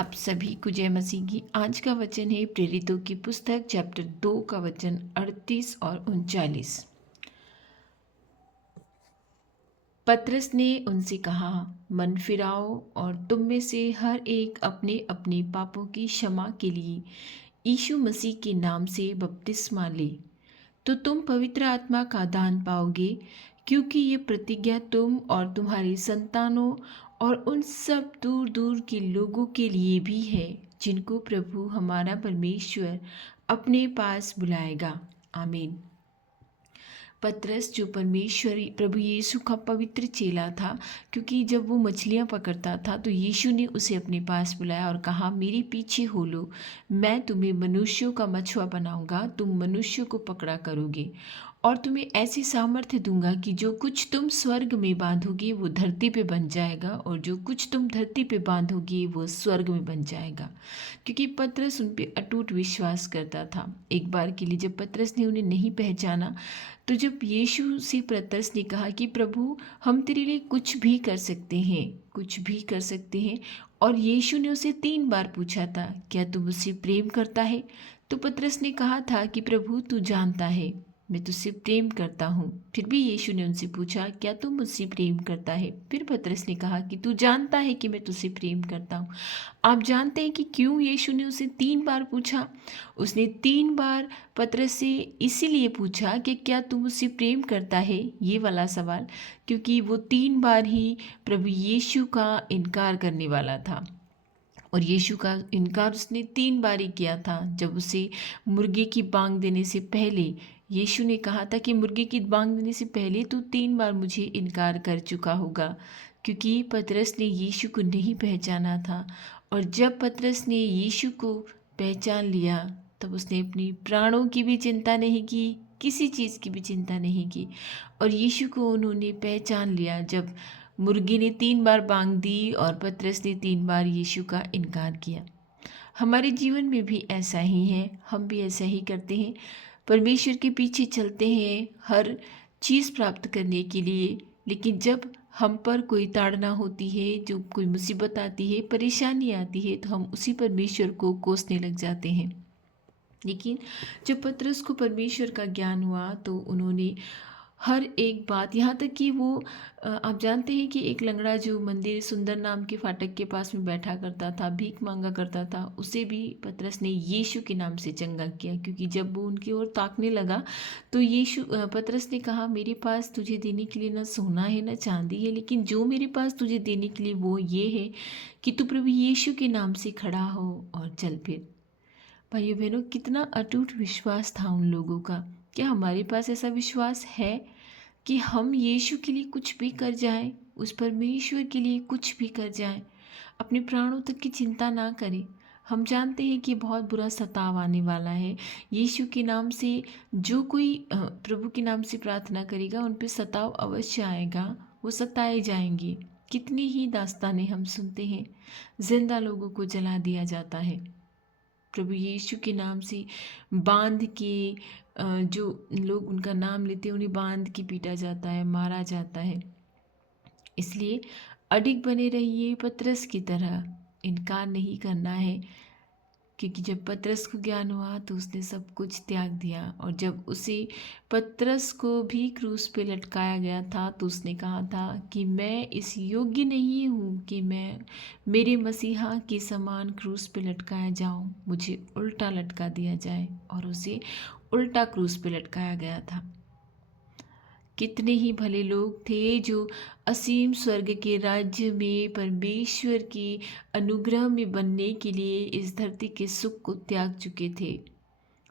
आप सभी को जय मसीह की। आज का वचन है प्रेरितों की पुस्तक चैप्टर 2 का वचन 38 और 39। पतरस ने उनसे कहा, मन फिराओ और तुम में से हर एक अपने अपने पापों की क्षमा के लिए यीशु मसीह के नाम से बपतिस्मा ले, तो तुम पवित्र आत्मा का दान पाओगे। क्योंकि ये प्रतिज्ञा तुम और तुम्हारी संतानों और उन सब दूर दूर के लोगों के लिए भी है जिनको प्रभु हमारा परमेश्वर अपने पास बुलाएगा। आमीन। पतरस जो परमेश्वरी प्रभु यीशु का पवित्र चेला था, क्योंकि जब वो मछलियाँ पकड़ता था तो यीशु ने उसे अपने पास बुलाया और कहा, मेरे पीछे हो लो, मैं तुम्हें मनुष्यों का मछुआ बनाऊंगा, तुम मनुष्यों को पकड़ा करोगे और तुम्हें ऐसी सामर्थ्य दूंगा कि जो कुछ तुम स्वर्ग में बांधोगे वो धरती पे बन जाएगा और जो कुछ तुम धरती पे बांधोगे वो स्वर्ग में बन जाएगा। क्योंकि पतरस उन पे अटूट विश्वास करता था। एक बार के लिए जब पतरस ने उन्हें नहीं पहचाना, तो जब यीशु से पतरस ने कहा कि प्रभु, हम तेरे लिए कुछ भी कर सकते हैं, कुछ भी कर सकते हैं, और यीशु ने उसे 3 बार पूछा था, क्या तू मुझसे प्रेम करता है? तो पतरस ने कहा था कि प्रभु, तू जानता है मैं तुझसे प्रेम करता हूँ। फिर भी यीशु ने उनसे पूछा, क्या तू मुझसे प्रेम करता है? फिर पतरस ने कहा कि तू जानता है कि मैं तुझसे प्रेम करता हूँ। आप जानते हैं कि क्यों यीशु ने उसे 3 बार पूछा? उसने 3 बार पतरस से इसीलिए पूछा कि क्या तू मुझसे प्रेम करता है, ये वाला सवाल, क्योंकि वो 3 बार ही प्रभु यीशु का इनकार करने वाला था। और यीशु का इनकार उसने 3 बार ही किया था। जब उसे मुर्गे की बांग देने से पहले यीशु ने कहा था कि मुर्गे की बांग देने से पहले तू 3 बार मुझे इनकार कर चुका होगा, क्योंकि पतरस ने यीशु को नहीं पहचाना था। और जब पतरस ने यीशु को पहचान लिया, तब उसने अपनी प्राणों की भी चिंता नहीं की, किसी चीज़ की भी चिंता नहीं की। और यीशु को उन्होंने पहचान लिया जब मुर्गी ने 3 बार बांग दी और पतरस ने 3 बार यीशु का इनकार किया। हमारे जीवन में भी ऐसा ही है, हम भी ऐसा ही करते हैं। परमेश्वर के पीछे चलते हैं हर चीज़ प्राप्त करने के लिए, लेकिन जब हम पर कोई ताड़ना होती है, जो कोई मुसीबत आती है, परेशानी आती है, तो हम उसी परमेश्वर को कोसने लग जाते हैं। लेकिन जब पतरस को परमेश्वर का ज्ञान हुआ तो उन्होंने हर एक बात, यहाँ तक कि वो आप जानते हैं कि एक लंगड़ा जो मंदिर सुंदर नाम के फाटक के पास में बैठा करता था, भीख मांगा करता था, उसे भी पतरस ने यीशु के नाम से चंगा किया। क्योंकि जब वो उनकी ओर ताकने लगा तो पतरस ने कहा, मेरे पास तुझे देने के लिए ना सोना है ना चांदी है, लेकिन जो मेरे पास तुझे देने के लिए वो ये है कि तू प्रभु यीशु के नाम से खड़ा हो और चल फिर। भाइयों बहनों, कितना अटूट विश्वास था उन लोगों का। क्या हमारे पास ऐसा विश्वास है कि हम यीशु के लिए कुछ भी कर जाएं, उस परमेश्वर के लिए कुछ भी कर जाएं, अपने प्राणों तक की चिंता ना करें? हम जानते हैं कि बहुत बुरा सताव आने वाला है। यीशु के नाम से जो कोई प्रभु के नाम से प्रार्थना करेगा, उन पे सताव अवश्य आएगा, वो सताए जाएंगे। कितनी ही दास्तानें हम सुनते हैं, जिंदा लोगों को जला दिया जाता है प्रभु यीशु के नाम से, बांध के जो लोग उनका नाम लेते हैं उन्हें बांध के पीटा जाता है, मारा जाता है। इसलिए अडिग बने रहिए, पतरस की तरह इनकार नहीं करना है। क्योंकि जब पतरस को ज्ञान हुआ तो उसने सब कुछ त्याग दिया, और जब उसे पतरस को भी क्रूस पे लटकाया गया था तो उसने कहा था कि मैं इस योग्य नहीं हूँ कि मैं मेरे मसीहा के समान क्रूस पे लटकाया जाऊँ, मुझे उल्टा लटका दिया जाए। और उसे उल्टा क्रूस पे लटकाया गया था। कितने ही भले लोग थे जो असीम स्वर्ग के राज्य में परमेश्वर के अनुग्रह में बनने के लिए इस धरती के सुख को त्याग चुके थे।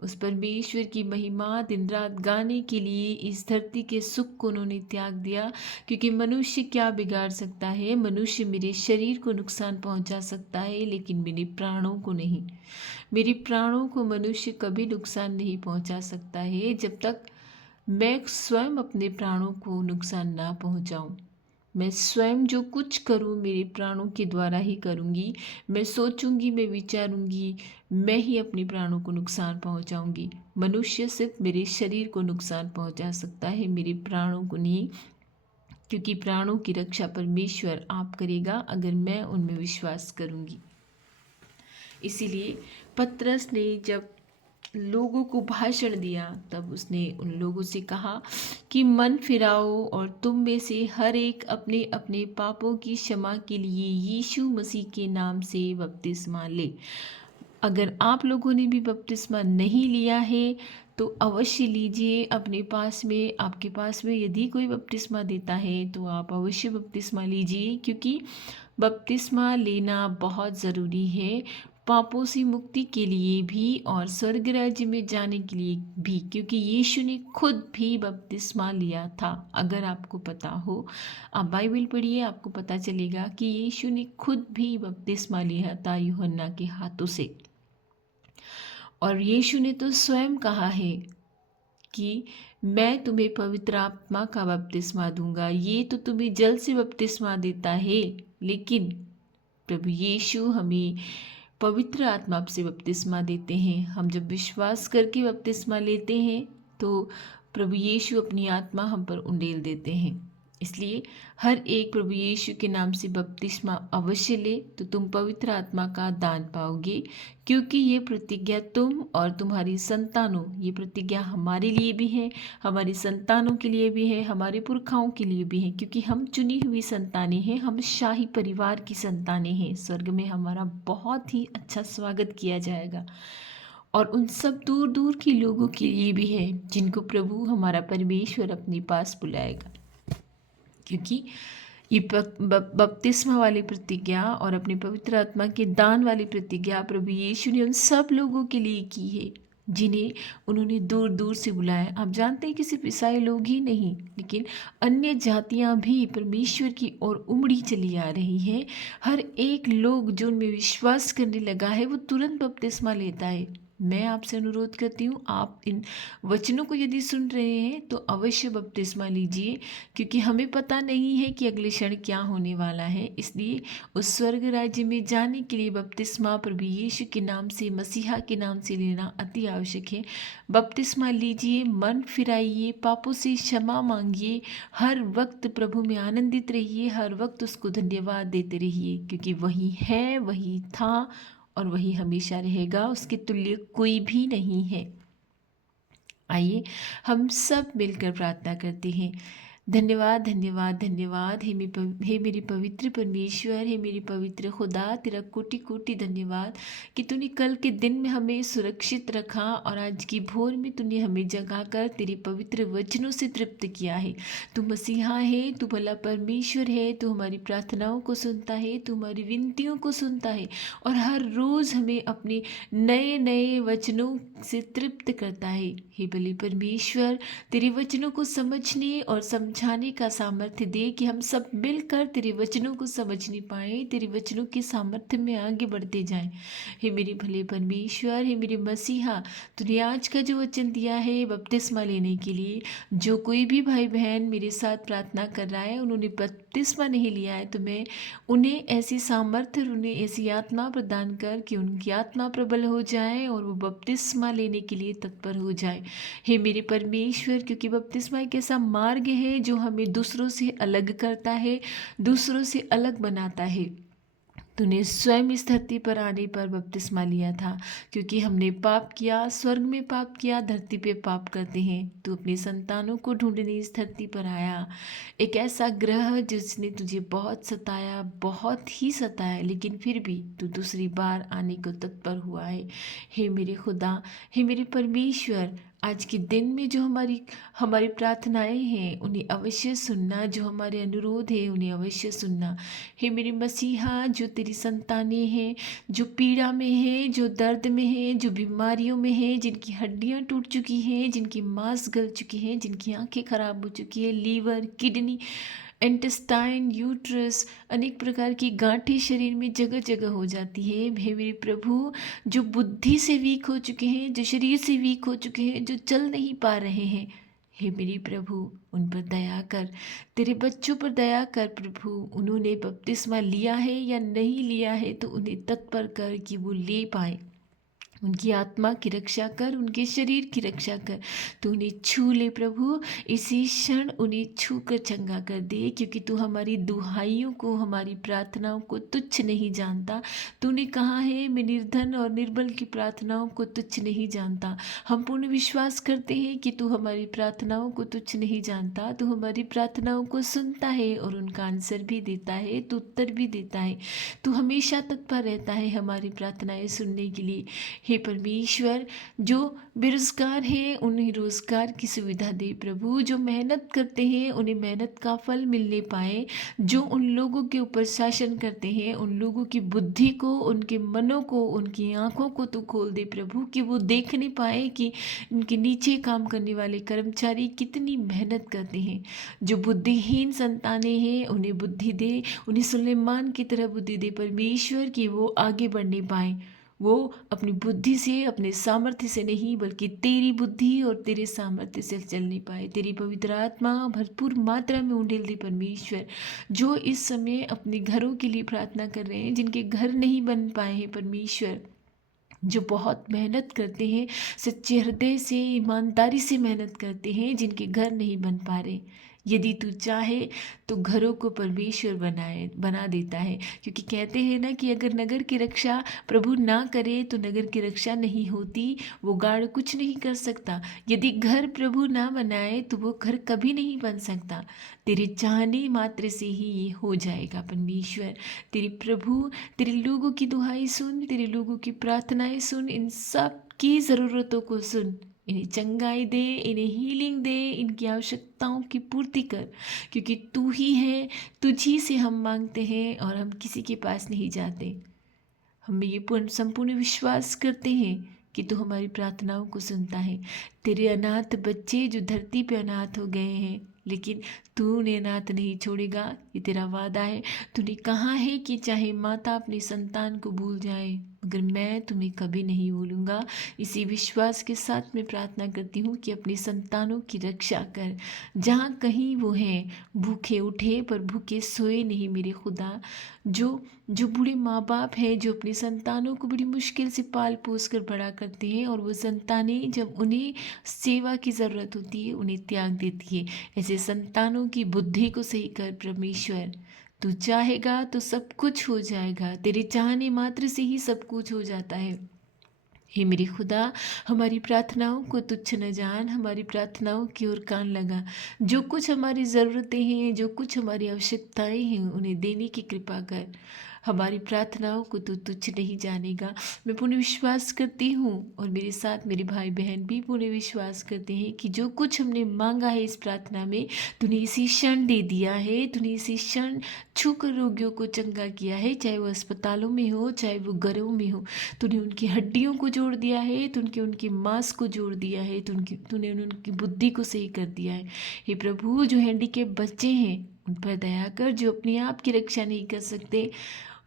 उस परमेश्वर की महिमा दिन रात गाने के लिए इस धरती के सुख को उन्होंने त्याग दिया। क्योंकि मनुष्य क्या बिगाड़ सकता है? मनुष्य मेरे शरीर को नुकसान पहुंचा सकता है, लेकिन मेरे प्राणों को नहीं। मेरे प्राणों को मनुष्य कभी नुकसान नहीं पहुंचा सकता है जब तक मैं स्वयं अपने प्राणों को नुकसान ना पहुंचाऊं। मैं स्वयं जो कुछ करूं मेरे प्राणों के द्वारा ही करूंगी। मैं सोचूंगी, मैं विचारूंगी, मैं ही अपने प्राणों को नुकसान पहुंचाऊंगी। मनुष्य सिर्फ मेरे शरीर को नुकसान पहुंचा सकता है, मेरे प्राणों को नहीं। क्योंकि प्राणों की रक्षा परमेश्वर आप करेगा अगर मैं उनमें विश्वास करूंगी। इसीलिए पतरस ने जब लोगों को भाषण दिया तब उसने उन लोगों से कहा कि मन फिराओ और तुम में से हर एक अपने अपने पापों की क्षमा के लिए यीशु मसीह के नाम से बपतिस्मा ले। अगर आप लोगों ने भी बपतिस्मा नहीं लिया है तो अवश्य लीजिए। अपने पास में, आपके पास में यदि कोई बपतिस्मा देता है तो आप अवश्य बपतिस्मा लीजिए, क्योंकि बपतिस्मा लेना बहुत ज़रूरी है पापों से मुक्ति के लिए भी और स्वर्ग राज्य में जाने के लिए भी, क्योंकि यीशु ने खुद भी बपतिस्मा लिया था। अगर आपको पता हो, आप बाइबल पढ़िए, आपको पता चलेगा कि यीशु ने खुद भी बपतिस्मा लिया था यूहन्ना के हाथों से। और यीशु ने तो स्वयं कहा है कि मैं तुम्हें पवित्र आत्मा का बपतिस्मा दूंगा। ये तो तुम्हें जल से बपतिस्मा देता है, लेकिन प्रभु यीशु हमें पवित्र आत्मा से बपतिस्मा देते हैं। हम जब विश्वास करके बपतिस्मा लेते हैं तो प्रभु यीशु अपनी आत्मा हम पर उंडेल देते हैं। इसलिए हर एक प्रभु यीशु के नाम से बपतिस्मा अवश्य ले, तो तुम पवित्र आत्मा का दान पाओगे। क्योंकि ये प्रतिज्ञा तुम और तुम्हारी संतानों, ये प्रतिज्ञा हमारे लिए भी है, हमारी संतानों के लिए भी है, हमारे पुरखाओं के लिए भी है, क्योंकि हम चुनी हुई संतानें हैं, हम शाही परिवार की संतानें हैं। स्वर्ग में हमारा बहुत ही अच्छा स्वागत किया जाएगा। और उन सब दूर दूर के लोगों के लिए भी है जिनको प्रभु हमारा परमेश्वर अपने पास बुलाएगा। क्योंकि ये बपतिस्मा वाली प्रतिज्ञा और अपने पवित्र आत्मा के दान वाली प्रतिज्ञा प्रभु यीशु ने उन सब लोगों के लिए की है जिन्हें उन्होंने दूर दूर से बुलाया। आप जानते हैं कि सिर्फ ईसाई लोग ही नहीं, लेकिन अन्य जातियां भी परमेश्वर की ओर उमड़ी चली आ रही हैं। हर एक लोग जो उनमें विश्वास करने लगा है वो तुरंत बपतिस्मा लेता है। मैं आपसे अनुरोध करती हूँ, आप इन वचनों को यदि सुन रहे हैं तो अवश्य बपतिस्मा लीजिए, क्योंकि हमें पता नहीं है कि अगले क्षण क्या होने वाला है। इसलिए उस स्वर्ग राज्य में जाने के लिए बपतिस्मा प्रभु यीशु के नाम से, मसीहा के नाम से लेना अति आवश्यक है। बपतिस्मा लीजिए, मन फिराइए, पापों से क्षमा मांगिए, हर वक्त प्रभु में आनंदित रहिए, हर वक्त उसको धन्यवाद देते रहिए, क्योंकि वही है, वही था और वही हमेशा रहेगा। उसके तुल्य कोई भी नहीं है। आइए हम सब मिलकर प्रार्थना करते हैं। धन्यवाद धन्यवाद धन्यवाद हे मेरे पवित्र परमेश्वर, हे मेरे पवित्र खुदा, तेरा कोटि कोटि धन्यवाद कि तूने कल के दिन में हमें सुरक्षित रखा और आज की भोर में तूने हमें जगाकर तेरे पवित्र वचनों से तृप्त किया है। तू मसीहा है, तू भला परमेश्वर है, तू हमारी प्रार्थनाओं को सुनता है, तू हमारी विनतियों को सुनता है और हर रोज़ हमें अपने नए नए वचनों से तृप्त करता है। हे भले परमेश्वर, तेरे वचनों को समझने और समझाने का सामर्थ्य दे कि हम सब मिलकर तेरे वचनों को समझने पाएँ, तेरे वचनों के सामर्थ्य में आगे बढ़ते जाएं। हे मेरे भले परमेश्वर, हे मेरे मसीहा, तूने आज का जो वचन दिया है बपतिस्मा लेने के लिए, जो कोई भी भाई बहन मेरे साथ प्रार्थना कर रहा है उन्होंने बपतिस्मा नहीं लिया है, तो मैं उन्हें ऐसी सामर्थ्य, उन्हें ऐसी आत्मा प्रदान कर कि उनकी आत्मा प्रबल हो जाए और वो बपतिस्मा लेने के लिए तत्पर हो जाए। हे मेरे परमेश्वर, क्योंकि बपतिस्मा एक ऐसा मार्ग है जो हमें दूसरों से अलग करता है, दूसरों से अलग बनाता है। तूने स्वयं इस धरती पर आने पर बपतिस्मा लिया था, क्योंकि हमने पाप किया, स्वर्ग में पाप किया, धरती पे पाप करते हैं। तू अपने संतानों को ढूंढने इस धरती पर आया, एक ऐसा ग्रह जिसने तुझे बहुत सताया, बहुत ही सताया, लेकिन फिर भी तू दूसरी बार आने को तत्पर हुआ है। हे मेरे खुदा, हे मेरे परमेश्वर, आज के दिन में जो हमारी हमारी प्रार्थनाएं हैं उन्हें अवश्य सुनना, जो हमारे अनुरोध है उन्हें अवश्य सुनना। हे मेरे मसीहा, जो तेरी संतानें हैं, जो पीड़ा में है, जो दर्द में है, जो बीमारियों में है, जिनकी हड्डियां टूट चुकी हैं, जिनकी मांस गल चुकी हैं, जिनकी आंखें खराब हो चुकी है, लीवर, किडनी, इंटेस्टाइन, यूट्रस, अनेक प्रकार की गांठें शरीर में जगह जगह हो जाती है। हे मेरे प्रभु, जो बुद्धि से वीक हो चुके हैं, जो शरीर से वीक हो चुके हैं, जो चल नहीं पा रहे हैं, हे मेरे प्रभु उन पर दया कर, तेरे बच्चों पर दया कर प्रभु। उन्होंने बपतिस्मा लिया है या नहीं लिया है तो उन्हें तत्पर कर कि वो ले पाए। उनकी आत्मा की रक्षा कर, उनके शरीर की रक्षा कर। तू उन्हें छू ले प्रभु, इसी क्षण उन्हें छू कर चंगा कर दे, क्योंकि तू हमारी दुहाइयों को, हमारी प्रार्थनाओं को तुच्छ नहीं जानता। तूने कहा है, मैं निर्धन और निर्बल की प्रार्थनाओं को तुच्छ नहीं जानता। हम पूर्ण विश्वास करते हैं कि तू हमारी प्रार्थनाओं को तुच्छ नहीं जानता। तू हमारी प्रार्थनाओं को सुनता है और उनका आंसर भी देता है, तू उत्तर भी देता है। तू हमेशा तत्पर रहता है हमारी प्रार्थनाएं सुनने के लिए। हे परमेश्वर, जो बेरोजगार हैं उन्हें रोजगार की सुविधा दे प्रभु। जो मेहनत करते हैं उन्हें मेहनत का फल मिलने पाए। जो उन लोगों के ऊपर शासन करते हैं उन लोगों की बुद्धि को, उनके मनों को, उनकी आंखों को तू खोल दे प्रभु, कि वो देख नहीं पाए कि उनके नीचे काम करने वाले कर्मचारी कितनी मेहनत करते हैं। जो बुद्धिहीन संतानें हैं उन्हें बुद्धि दे, उन्हें सुलेमान की तरह बुद्धि दे परमेश्वर, कि वो आगे बढ़ने पाए। वो अपनी बुद्धि से, अपने सामर्थ्य से नहीं, बल्कि तेरी बुद्धि और तेरे सामर्थ्य से चल नहीं पाए। तेरी पवित्र आत्मा भरपूर मात्रा में उंडेल दे परमेश्वर। जो इस समय अपने घरों के लिए प्रार्थना कर रहे हैं, जिनके घर नहीं बन पाए हैं परमेश्वर, जो बहुत मेहनत करते हैं, सच्चे हृदय से, ईमानदारी से मेहनत करते हैं, जिनके घर नहीं बन पा रहे, यदि तू चाहे तो घरों को परमेश्वर बना देता है। क्योंकि कहते हैं ना कि अगर नगर की रक्षा प्रभु ना करे तो नगर की रक्षा नहीं होती, वो गार्ड कुछ नहीं कर सकता। यदि घर प्रभु ना बनाए तो वो घर कभी नहीं बन सकता। तेरे चाहने मात्र से ही ये हो जाएगा परमेश्वर। तेरी प्रभु, तेरे लोगों की दुहाई सुन, तेरे लोगों की प्रार्थनाएं सुन, इन सब की ज़रूरतों को सुन। इन्हें चंगाई दे, इन्हें हीलिंग दे, इनकी आवश्यकताओं की पूर्ति कर, क्योंकि तू ही है। तुझी से हम मांगते हैं और हम किसी के पास नहीं जाते। हम ये पूर्ण संपूर्ण विश्वास करते हैं कि तू हमारी प्रार्थनाओं को सुनता है। तेरे अनाथ बच्चे जो धरती पे अनाथ हो गए हैं, लेकिन तू उन्हें अनाथ नहीं छोड़ेगा, ये तेरा वादा है। तूने कहा है कि चाहे माता अपनी संतान को भूल जाए, मगर मैं तुम्हें कभी नहीं भूलूंगा। इसी विश्वास के साथ मैं प्रार्थना करती हूँ कि अपनी संतानों की रक्षा कर। जहाँ कहीं वो हैं, भूखे उठे पर भूखे सोए नहीं मेरे खुदा। जो जो बूढ़े माँ बाप हैं, जो अपनी संतानों को बड़ी मुश्किल से पाल पोस कर बड़ा करते हैं, और वो संतानें जब उन्हें सेवा की ज़रूरत होती है उन्हें त्याग देती है, ऐसे संतानों की बुद्धि को सही कर परमेश्वर। तू चाहेगा तो सब कुछ हो जाएगा, तेरे चाहने मात्र से ही सब कुछ हो जाता है। हे मेरे खुदा, हमारी प्रार्थनाओं को तुच्छ न जान, हमारी प्रार्थनाओं की ओर कान लगा। जो कुछ हमारी ज़रूरतें हैं, जो कुछ हमारी आवश्यकताएं हैं, उन्हें देने की कृपा कर। हमारी प्रार्थनाओं को तू तुच्छ नहीं जानेगा। मैं पूर्ण विश्वास करती हूँ, और मेरे साथ मेरे भाई बहन भी पूर्ण विश्वास करते हैं कि जो कुछ हमने मांगा है इस प्रार्थना में, तूने इसी क्षण दे दिया है। तूने इसी क्षण छू कर रोगियों को चंगा किया है, चाहे वो अस्पतालों में हो, चाहे वो घरों में हो। तूने उनकी हड्डियों को जोड़ दिया है, तूने उनकी मांस को जोड़ दिया है, तूने उनकी बुद्धि को सही कर दिया है। हे प्रभु, जो हैंडीकेप बच्चे हैं उन पर दया कर, जो अपने आप की रक्षा नहीं कर सकते,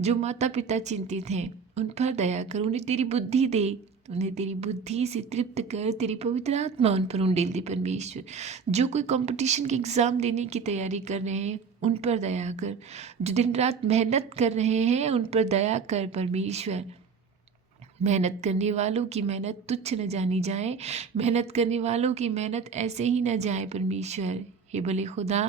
जो माता पिता चिंतित हैं उन पर दया कर, उन्हें तेरी बुद्धि दे। उन्हें तेरी बुद्धि से तृप्त कर, तेरी पवित्र आत्मा उन पर उंडेल दे परमेश्वर। जो कोई कंपटीशन के एग्ज़ाम देने की तैयारी कर रहे हैं उन पर दया कर। जो दिन रात मेहनत कर रहे हैं उन पर दया कर परमेश्वर। मेहनत करने वालों की मेहनत तुच्छ न जानी जाए, मेहनत करने वालों की मेहनत ऐसे ही न जाए परमेश्वर। हे भले खुदा,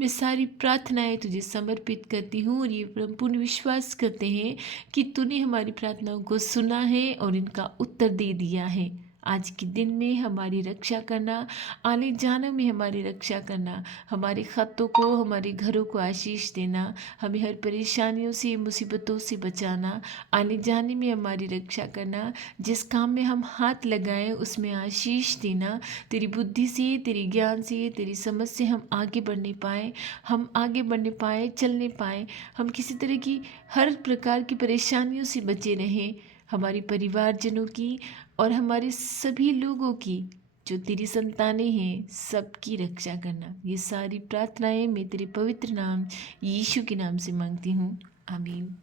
मैं सारी प्रार्थनाएं तुझे समर्पित करती हूँ, और ये पूर्ण विश्वास करते हैं कि तूने हमारी प्रार्थनाओं को सुना है और इनका उत्तर दे दिया है। आज के दिन में हमारी रक्षा करना, आने जाने में हमारी रक्षा करना, हमारे खातों को, हमारे घरों को आशीष देना, हमें हर परेशानियों से, मुसीबतों से बचाना, आने जाने में हमारी रक्षा करना, जिस काम में हम हाथ लगाएं उसमें आशीष देना। तेरी बुद्धि से, तेरी ज्ञान से, तेरी समझ से हम आगे बढ़ने पाएँ, हम आगे बढ़ने पाएँ, चलने पाएँ, हम किसी तरह की हर प्रकार की परेशानियों से बचे रहें। हमारे परिवारजनों की और हमारे सभी लोगों की, जो तेरी संतानें हैं, सबकी रक्षा करना। ये सारी प्रार्थनाएं मैं तेरे पवित्र नाम यीशु के नाम से मांगती हूँ, आमीन।